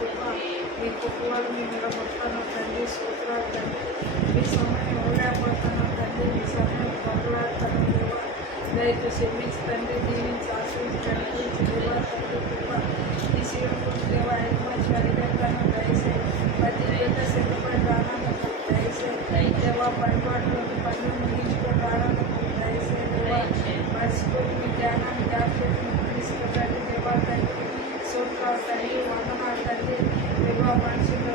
కృప మీ కుటుంబాలు మీ నిలబడతాను తండ్రి. స్తోత్రాలు తండ్రి. మీ సమయం ఇవ్వలేకపోతాను తండ్రి. మీ సమయం కొట్లాడతాను దేవా. దయతో క్షమించి తండ్రి. దీవించి ఆశ్రయించండి దేవా తండ్రి. కృప ఈ శివుడు దేవా మంచి అధికారులను దయచేసి ప్రతి ఏక సిద్ధపడి ఆనందం దయచేసి దేవా. పరిపాలనలోకి పనులు ముగించుకొని ఆనందం దయచేసి దేవా. మర్చిపోయి మీ జ్ఞానాన్ని జ్ఞాపకం తీసుకుంటండి దేవా తండ్రి. సూత్రాలు తండ్రి. వందనాలు తండ్రి దేవా. మనుషులు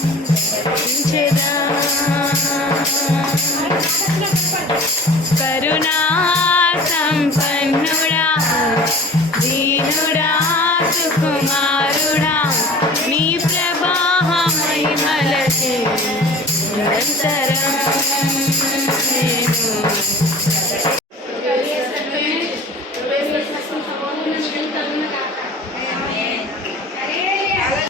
స్తుతించెదా. కరుణా సంపన్నుడా, దీనుడా, సుకుమారుడా, నీ ప్రభావ మహిమలకి నిరంతరం నేను